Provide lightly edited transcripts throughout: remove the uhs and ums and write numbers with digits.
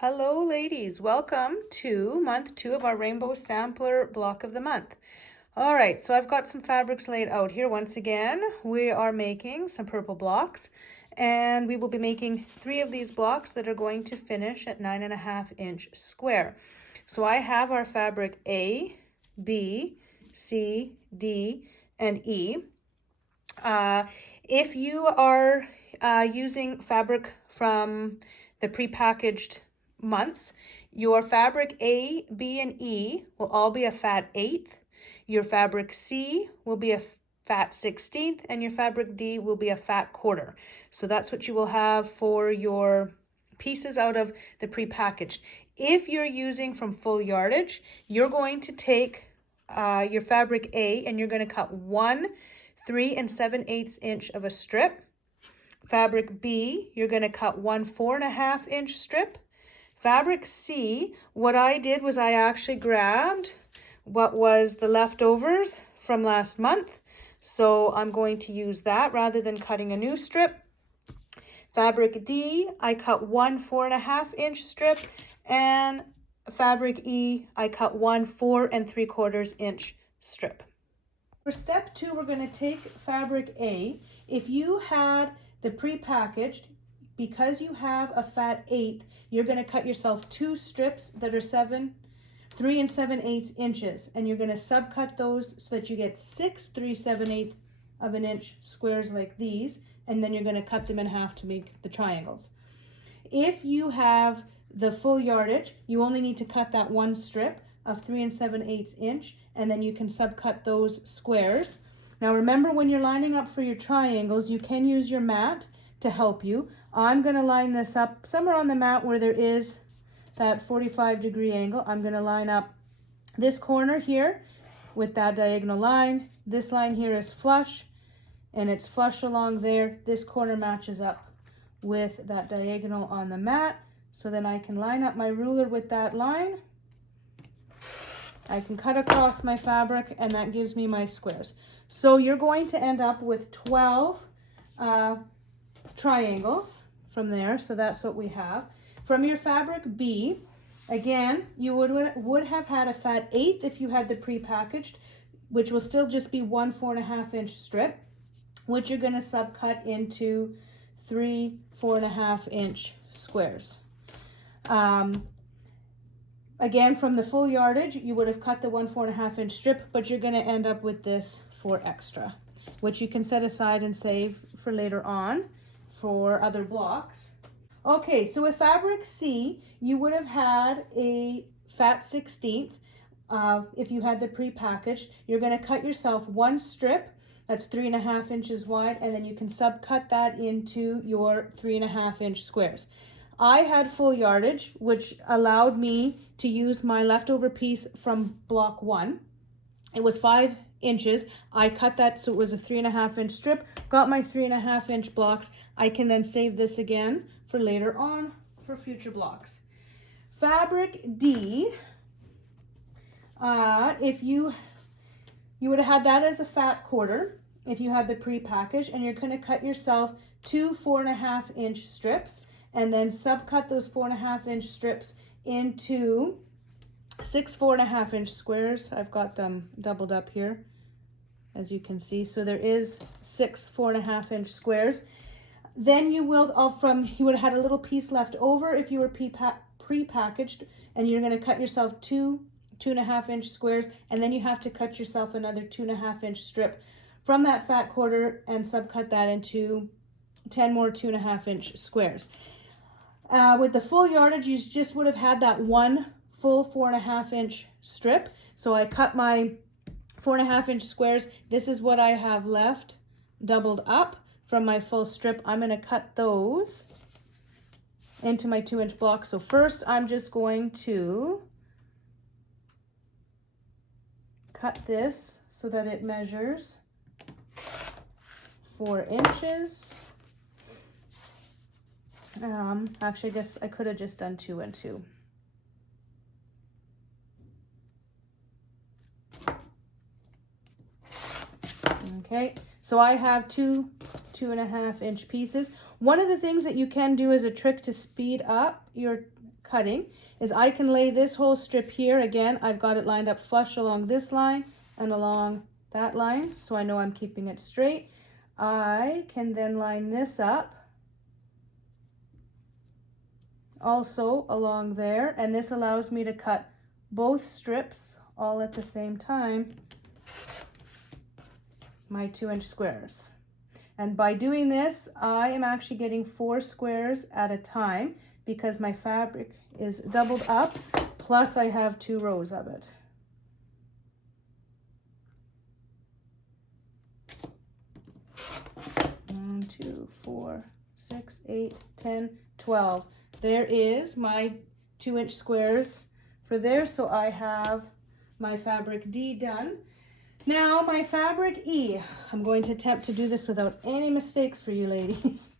Hello ladies, welcome to month 2 of our Rainbow Sampler Block of the Month. All right, so I've got some fabrics laid out here. Once again, we are making some purple blocks, and we will be making 3 of these blocks that are going to finish at 9.5-inch square. So I have our fabric A, B, C, D, and E. If you are using fabric from the prepackaged months, your fabric A, B, and E will all be a fat 1/8. Your fabric C will be a fat 1/16, and your fabric D will be a fat 1/4. So that's what you will have for your pieces out of the prepackaged. If you're using from full yardage, you're going to take your fabric A and you're going to cut 1 3 7/8 inch of a strip. Fabric B, you're going to cut 1 4.5-inch strip. Fabric C, what I did was I actually grabbed what was the leftovers from last month. So I'm going to use that rather than cutting a new strip. Fabric D, I cut 1 4.5-inch strip, and fabric E, I cut 1 4 3/4-inch strip. For step 2, we're going to take fabric A. If you had the prepackaged, because you have a fat 1/8, you're going to cut yourself 2 strips that are 3 7/8 inches, and you're going to subcut those so that you get 6 3 7/8 of an inch squares like these, and then you're going to cut them in half to make the triangles. If you have the full yardage, you only need to cut that 1 strip of 3 7/8 inch, and then you can subcut those squares. Now remember, when you're lining up for your triangles, you can use your mat to help you. I'm going to line this up somewhere on the mat where there is that 45-degree angle. I'm going to line up this corner here with that diagonal line. This line here is flush, and it's flush along there. This corner matches up with that diagonal on the mat. So then I can line up my ruler with that line. I can cut across my fabric, and that gives me my squares. So you're going to end up with 12 triangles from there. So that's what we have. From your fabric B, again, you would have had a fat 1/8 if you had the prepackaged, which will still just be 1 4.5-inch strip, which you're going to subcut into 3 4.5-inch squares. Again, from the full yardage, you would have cut the 1 4.5-inch strip, but you're going to end up with this 4 extra, which you can set aside and save for later on for other blocks. Okay, so with fabric C, you would have had a fat 1/16. If you had the prepackaged, you're going to cut yourself 1 strip that's 3.5 inches wide, and then you can subcut that into your 3.5-inch squares. I had full yardage, which allowed me to use my leftover piece from block 1. It was 5 inches. I cut that so it was a 3.5-inch strip, got my 3.5-inch blocks. I can then save this again for later on for future blocks. Fabric D, if you would have had that as a fat 1/4 if you had the prepackaged, and you're going to cut yourself 2 4.5-inch strips, and then subcut those 4.5-inch strips into 6 4.5-inch squares. I've got them doubled up here, as you can see. So there is 6 4.5-inch squares. Then you would have had a little piece left over if you were prepackaged, and you're going to cut yourself 2 2.5-inch squares, and then you have to cut yourself another 2.5-inch strip from that fat 1/4 and subcut that into 10 more 2.5-inch squares. With the full yardage, you just would have had that 1 full 4.5-inch strip. So I cut my 4.5-inch squares. This is what I have left doubled up from my full strip. I'm going to cut those into my 2-inch block. So first, I'm just going to cut this so that it measures 4 inches. Actually, I guess I could have just done 2 and 2. Okay, so I have 2 2.5-inch pieces. One of the things that you can do as a trick to speed up your cutting is I can lay this whole strip here. Again, I've got it lined up flush along this line and along that line, so I know I'm keeping it straight. I can then line this up also along there, and this allows me to cut both strips all at the same time, my 2-inch squares. And by doing this, I am actually getting 4 squares at a time because my fabric is doubled up, plus I have 2 rows of it. One, 2, 4, 6, 8, 10, 12. There is my 2-inch squares for there, so I have my fabric D done. Now my fabric E, I'm going to attempt to do this without any mistakes for you ladies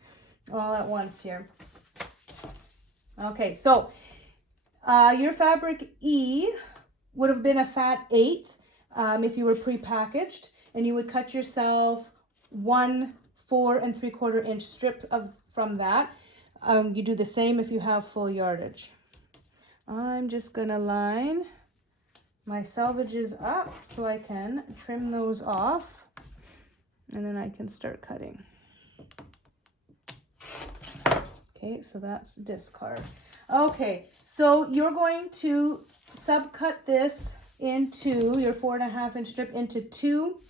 all at once here. Okay, so your fabric E would have been a fat 1/8 if you were pre-packaged, and you would cut yourself 1 4 3/4 inch strip from that. You do the same if you have full yardage. I'm just gonna line my selvages up so I can trim those off, and then I can start cutting. Okay, so that's discard. Okay, so you're going to subcut this into your 4.5 inch strip into 2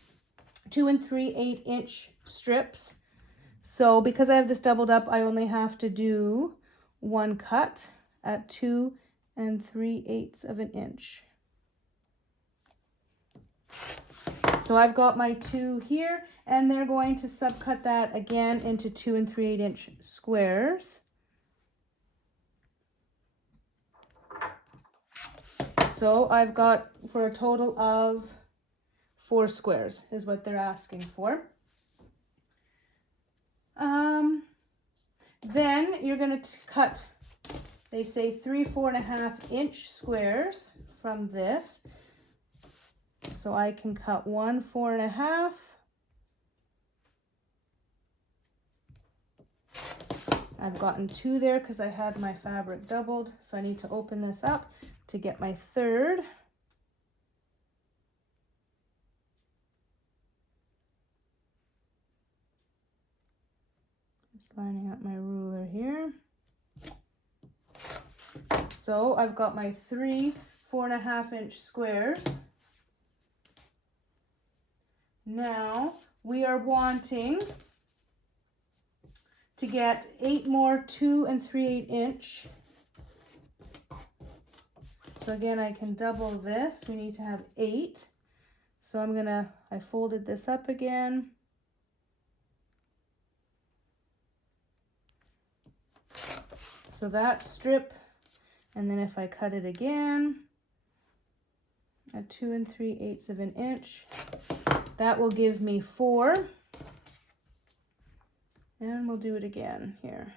3/8 inch strips. So because I have this doubled up, I only have to do 1 cut at 2 3/8 of an inch. So I've got my 2 here, and they're going to subcut that again into 2 3/8 inch squares. So I've got for a total of 4 squares is what they're asking for. Then you're going to cut, they say 3 4.5 inch squares from this. So I can cut 1 4.5. I've gotten 2 there because I had my fabric doubled, so I need to open this up to get my 3rd. Just lining up my ruler here. So I've got my 3 4.5 inch squares. Now we are wanting to get 8 more 2 3/8 inch. So again, I can double this. We need to have 8. So I folded this up again. So that strip, and then if I cut it again at 2 3/8 of an inch, that will give me 4. And we'll do it again here.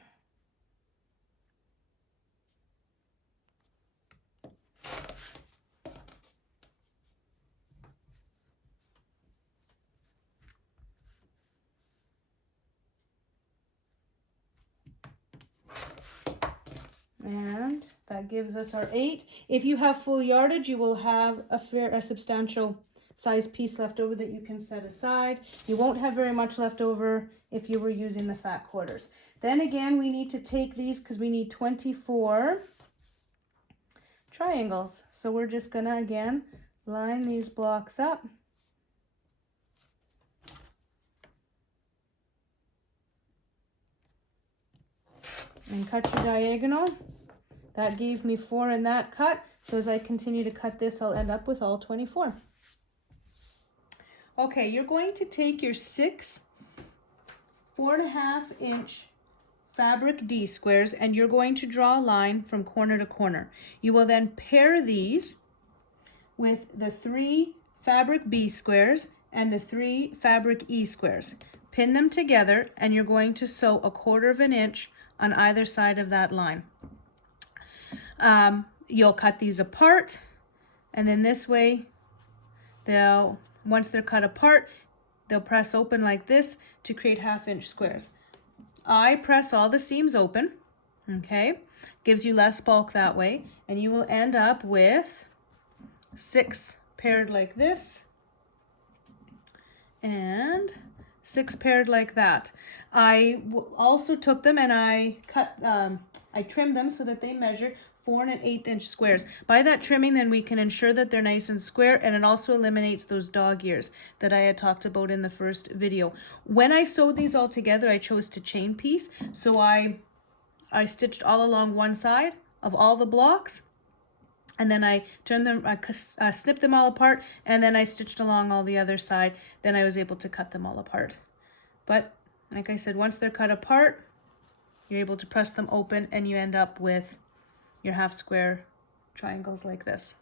And that gives us our 8. If you have full yardage, you will have a substantial size piece left over that you can set aside. You won't have very much left over if you were using the fat quarters. Then again, we need to take these because we need 24 triangles. So we're just gonna again line these blocks up. And cut your diagonal. That gave me 4 in that cut. So as I continue to cut this, I'll end up with all 24. Okay, you're going to take your 6 4.5 inch fabric D squares, and you're going to draw a line from corner to corner. You will then pair these with the 3 fabric B squares and the 3 fabric E squares. Pin them together, and you're going to sew 1/4 inch on either side of that line. You'll cut these apart, and then this way, once they're cut apart, they'll press open like this to create 1/2 inch squares. I press all the seams open, okay? Gives you less bulk that way, and you will end up with 6 paired like this and 6 paired like that. I also took them and I trimmed them so that they measure 4 1/8 inch squares. By that trimming, then we can ensure that they're nice and square, and it also eliminates those dog ears that I had talked about in the first video. When I sewed these all together, I chose to chain piece, so I stitched all along one side of all the blocks, and then I turned them, I snipped them all apart, and then I stitched along all the other side. Then I was able to cut them all apart. But like I said, once they're cut apart, you're able to press them open and you end up with your half square triangles like this.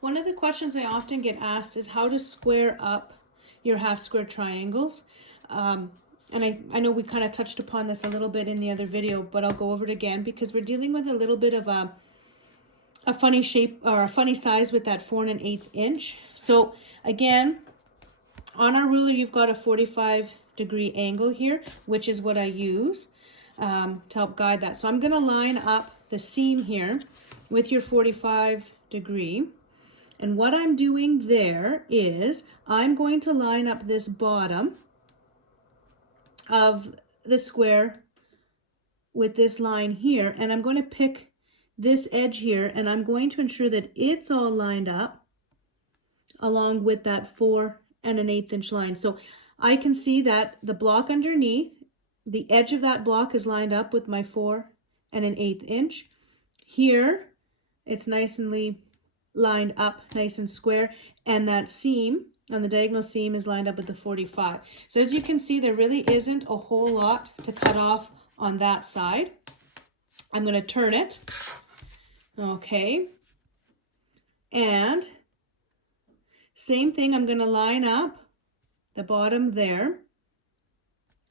One of the questions I often get asked is how to square up your half square triangles. And I know we kind of touched upon this a little bit in the other video, but I'll go over it again because we're dealing with a little bit of a funny shape or a funny size with that 4 1/8 inch. So again, on our ruler, you've got a 45-degree angle here, which is what I use to help guide that. So I'm going to line up the seam here with your 45-degree. And what I'm doing there is I'm going to line up this bottom of the square with this line here, and I'm going to pick this edge here, and I'm going to ensure that it's all lined up along with that 4 1/8 inch line. So I can see that the block underneath, the edge of that block is lined up with my 4 1/8 inch. Here, it's nicely lined up, nice and square, and that seam on the diagonal seam is lined up with the 45. So as you can see, there really isn't a whole lot to cut off on that side. I'm going to turn it. Okay. And same thing, I'm going to line up the bottom there.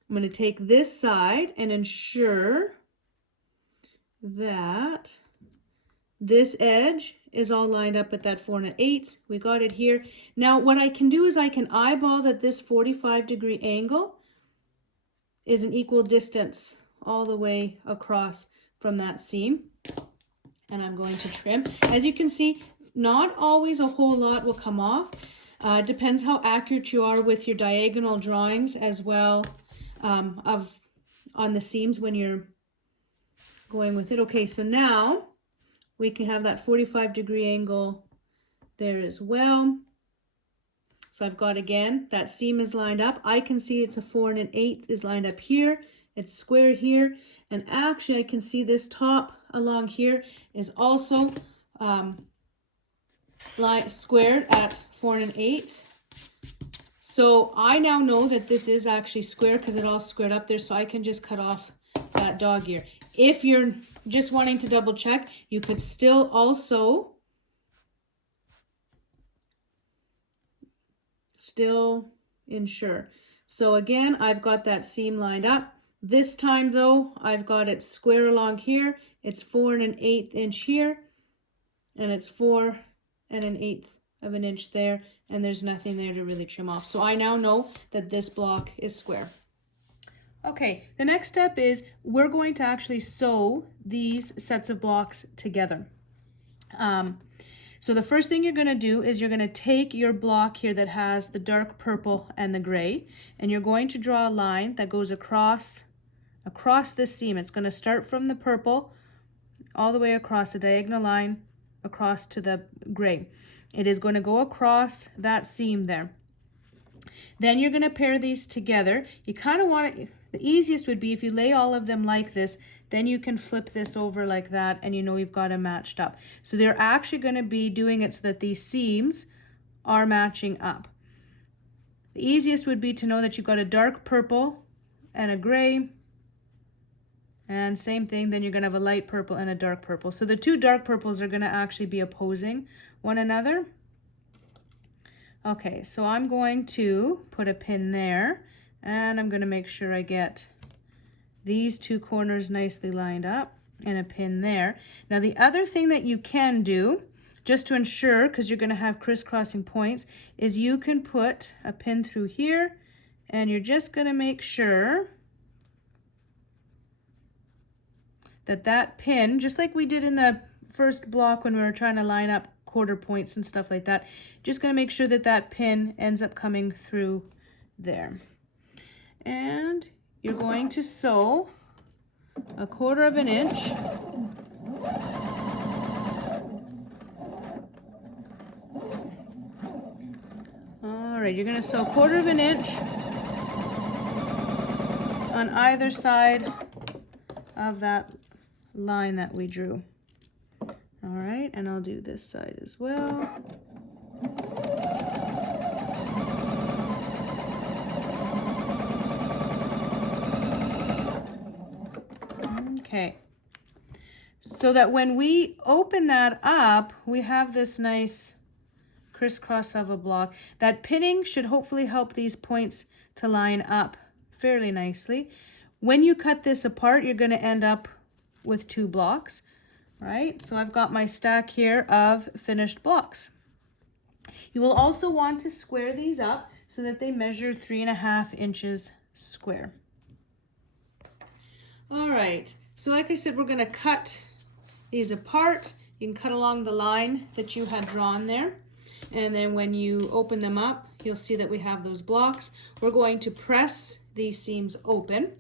I'm going to take this side and ensure that this edge is all lined up at that 4 1/8. We got it here. Now what I can do is I can eyeball that this 45-degree angle is an equal distance all the way across from that seam. And I'm going to trim. As you can see, not always a whole lot will come off. Depends how accurate you are with your diagonal drawings as well on the seams when you're going with it. Okay, so now we can have that 45-degree angle there as well. So I've got, again, that seam is lined up. I can see it's a 4 1/8 is lined up here. It's square here. And actually I can see this top along here is also squared at 4 1/8. So I now know that this is actually square because it all squared up there, so I can just cut off that dog ear. If you're just wanting to double check, you could still also ensure. So again, I've got that seam lined up. This time though, I've got it square along here. It's 4 1/8 inch here, and it's 4 1/8 of an inch there, and there's nothing there to really trim off. So I now know that this block is square. Okay, the next step is we're going to actually sew these sets of blocks together. So the first thing you're going to do is you're going to take your block here that has the dark purple and the gray, and you're going to draw a line that goes across this seam. It's going to start from the purple all the way across a diagonal line across to the gray. It is going to go across that seam there. Then you're going to pair these together. You kind of want it, the easiest would be if you lay all of them like this, then you can flip this over like that and you know you've got them matched up. So they're actually going to be doing it so that these seams are matching up. The easiest would be to know that you've got a dark purple and a gray, and same thing, then you're going to have a light purple and a dark purple. So the two dark purples are going to actually be opposing one another. Okay, so I'm going to put a pin there, and I'm going to make sure I get these two corners nicely lined up and a pin there. Now the other thing that you can do, just to ensure, because you're going to have crisscrossing points, is you can put a pin through here, and you're just going to make sure that pin, just like we did in the first block when we were trying to line up quarter points and stuff like that, just going to make sure that that pin ends up coming through there. And you're going to sew 1/4 inch. All right, you're going to sew 1/4 inch on either side of that line that we drew. All right, and I'll do this side as well. Okay, so that when we open that up, we have this nice crisscross of a block. That pinning should hopefully help these points to line up fairly nicely. When you cut this apart, you're going to end up with 2 blocks, right? So I've got my stack here of finished blocks. You will also want to square these up so that they measure 3.5 inches square. All right, so like I said, we're going to cut these apart. You can cut along the line that you had drawn there. And then when you open them up, you'll see that we have those blocks. We're going to press these seams open.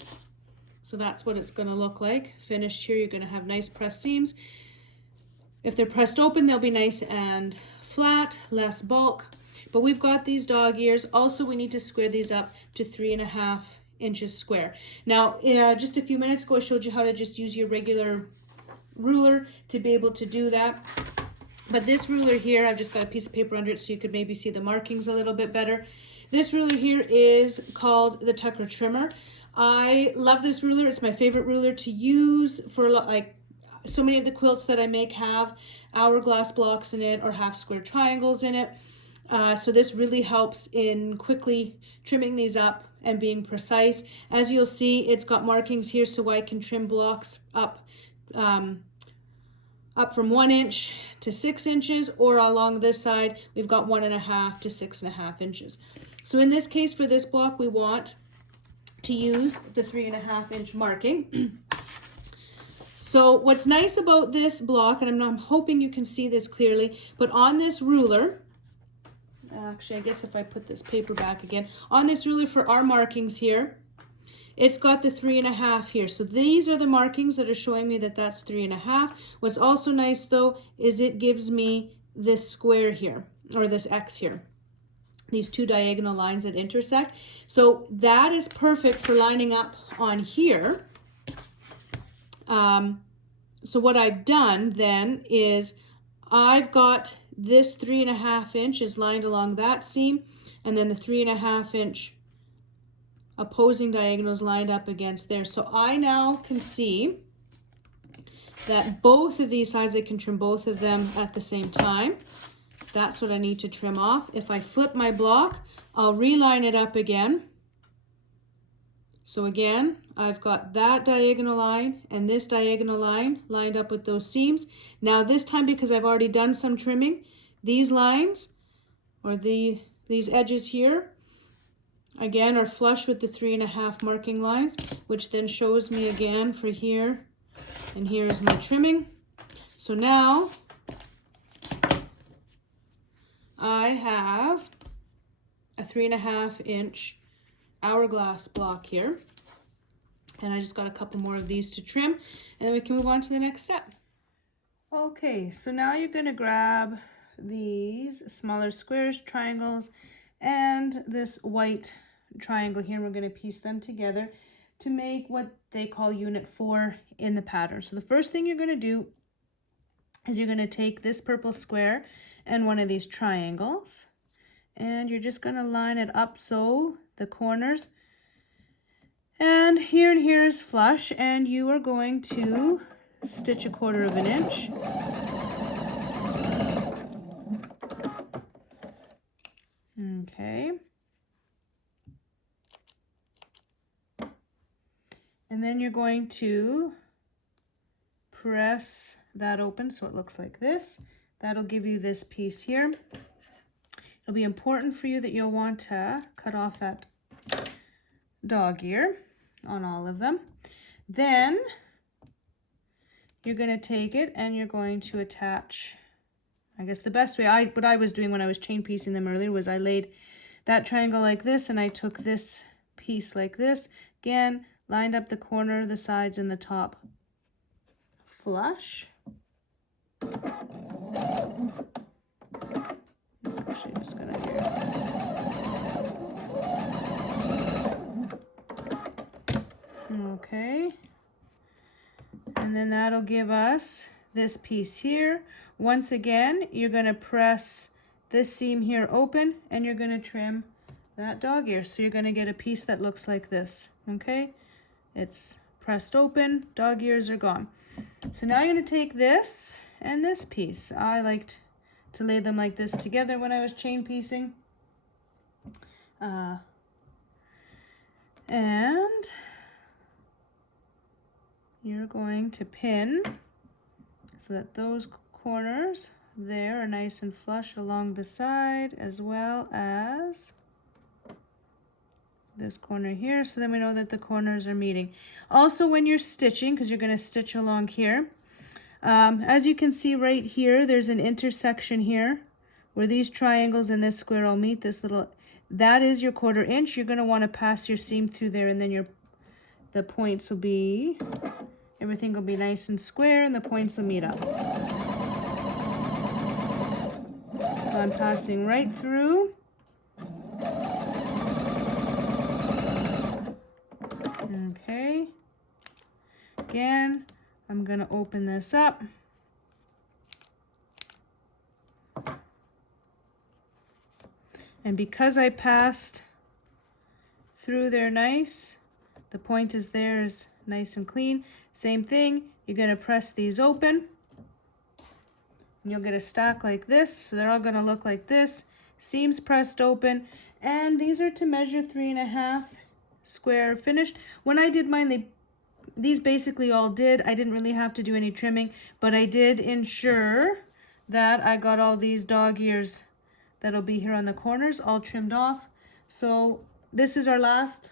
So that's what it's going to look like. Finished here, you're going to have nice pressed seams. If they're pressed open, they'll be nice and flat, less bulk. But we've got these dog ears. Also, we need to square these up to 3.5 inches square. Now, just a few minutes ago, I showed you how to just use your regular ruler to be able to do that. But this ruler here, I've just got a piece of paper under it so you could maybe see the markings a little bit better. This ruler here is called the Tucker Trimmer. I love this ruler. It's my favorite ruler to use for, like, so many of the quilts that I make have hourglass blocks in it or half square triangles in it. So this really helps in quickly trimming these up and being precise. As you'll see, it's got markings here so I can trim blocks up from 1 inch to 6 inches, or along this side, we've got 1.5 to 6.5 inches. So in this case, for this block, we want to use the 3.5 inch marking. So what's nice about this block, and I'm hoping you can see this clearly, but on this ruler, actually, I guess if I put this paper back again, on this ruler for our markings here, it's got the 3.5 here. So these are the markings that are showing me that that's 3.5. What's also nice though, is it gives me this square here, or this X here. These 2 diagonal lines that intersect. So that is perfect for lining up on here. So what I've done then is I've got this 3.5 inches lined along that seam, and then the 3.5 inch opposing diagonals lined up against there. So I now can see that both of these sides, I can trim both of them at the same time. That's what I need to trim off. If I flip my block, I'll reline it up again. So again, I've got that diagonal line and this diagonal line lined up with those seams. Now this time, because I've already done some trimming, these lines, or these edges here, again, are flush with the 3.5 marking lines, which then shows me again for here, and here's my trimming. So now I have a 3.5 inch hourglass block here, and I just got a couple more of these to trim, and then we can move on to the next step. Okay, so now you're going to grab these smaller squares, triangles, and this white triangle here, and we're going to piece them together to make what they call unit 4 in the pattern. So the first thing you're going to do is you're going to take this purple square and one of these triangles, and you're just going to line it up so the corners and here is flush, and you are going to stitch 1/4 inch. Okay. And then you're going to press that open so it looks like this. That'll give you this piece here. It'll be important for you that you'll want to cut off that dog ear on all of them. Then you're going to take it and you're going to attach, I guess the best way, what I was doing when I was chain piecing them earlier was I laid that triangle like this, and I took this piece like this, again, lined up the corner, the sides, and the top flush. Actually, just gonna okay, and then that'll give us this piece here. Once again, you're going to press this seam here open, and you're going to trim that dog ear, so you're going to get a piece that looks like this. Okay, it's pressed open, dog ears are gone. So now you're going to take this and this piece. I liked to lay them like this together when I was chain piecing. And you're going to pin so that those corners there are nice and flush along the side, as well as this corner here, so then we know that the corners are meeting. Also, when you're stitching, because you're going to stitch along here, as you can see right here, there's an intersection here where these triangles and this square all meet. This little, that is your 1/4 inch. You're going to want to pass your seam through there, and then the points will be, everything will be nice and square, and the points will meet up. So I'm passing right through. Okay. Again, I'm going to open this up. And because I passed through there nice, the point is there is nice and clean. Same thing, you're going to press these open. And you'll get a stack like this. So they're all going to look like this. Seams pressed open. And these are to measure 3.5 square finished. When I did mine, these basically all did. I didn't really have to do any trimming, but I did ensure that I got all these dog ears that'll be here on the corners all trimmed off. So this is our last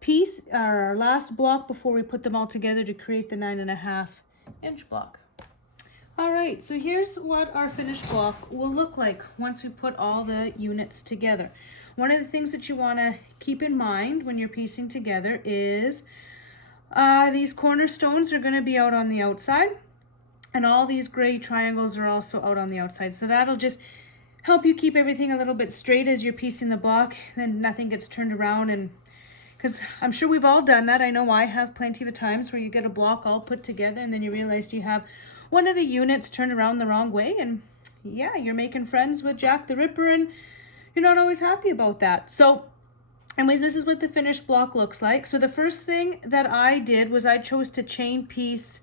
piece, our last block before we put them all together to create the 9.5 inch block. All right, so here's what our finished block will look like once we put all the units together. One of the things that you want to keep in mind when you're piecing together is these cornerstones are going to be out on the outside, and all these gray triangles are also out on the outside. So that'll just help you keep everything a little bit straight as you're piecing the block, then nothing gets turned around. And because I'm sure we've all done that. I know I have plenty of times where you get a block all put together and then you realize you have one of the units turned around the wrong way, and yeah, you're making friends with Jack the Ripper and you're not always happy about that. So anyways, this is what the finished block looks like. So the first thing that I did was I chose to chain piece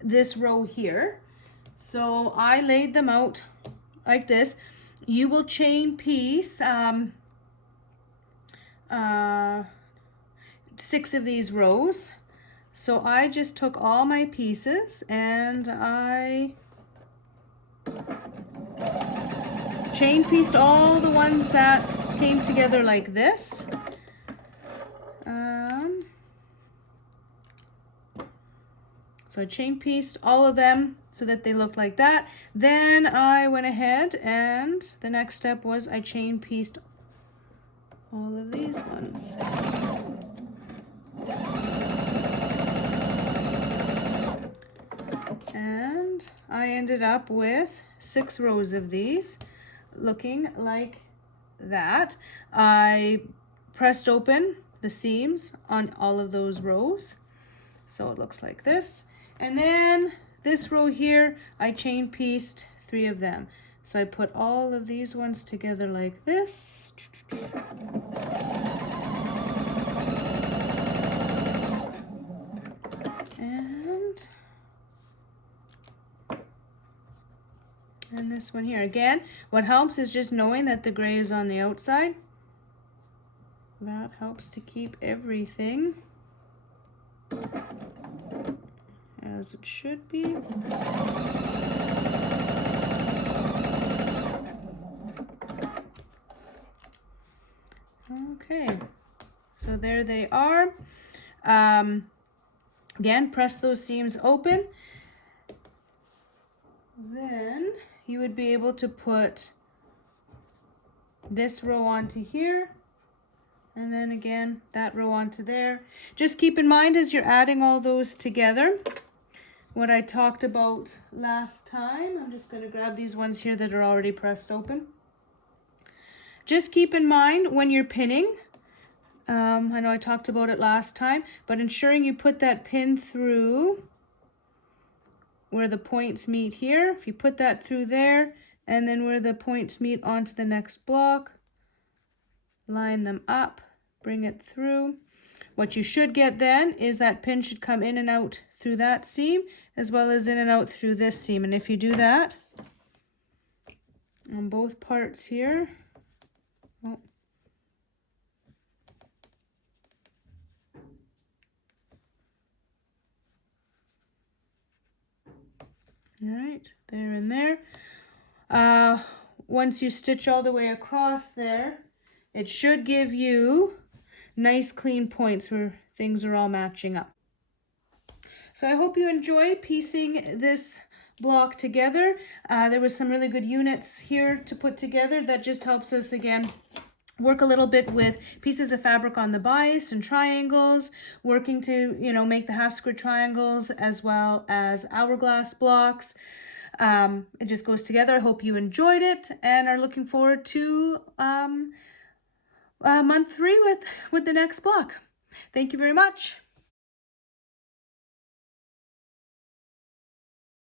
this row here. So I laid them out like this. You will chain piece 6 of these rows. So I just took all my pieces and I chain pieced all the ones that came together like this. So I chain pieced all of them so that they look like that. Then I went ahead and the next step was I chain pieced all of these ones. And I ended up with 6 rows of these looking like that. I pressed open the seams on all of those rows, so it looks like this. And then this row here, I chain pieced 3 of them. So I put all of these ones together like this. And this one here. Again, what helps is just knowing that the gray is on the outside. That helps to keep everything as it should be. Okay, so there they are. Again, press those seams open. Then you would be able to put this row onto here, and then again that row onto there. Just keep in mind as you're adding all those together what I talked about last time. I'm just going to grab these ones here that are already pressed open. Just keep in mind when you're pinning, I know I talked about it last time, but ensuring you put that pin through where the points meet here. If you put that through there, and then where the points meet onto the next block, line them up, bring it through. What you should get then is that pin should come in and out through that seam, as well as in and out through this seam. And if you do that on both parts here, oh, all right, there and there. Once you stitch all the way across there, it should give you nice clean points where things are all matching up. So I hope you enjoy piecing this block together. There was some really good units here to put together that just helps us again work a little bit with pieces of fabric on the bias and triangles, working to, you know, make the half square triangles as well as hourglass blocks. It just goes together. I hope you enjoyed it and are looking forward to month 3 with the next block. Thank you very much.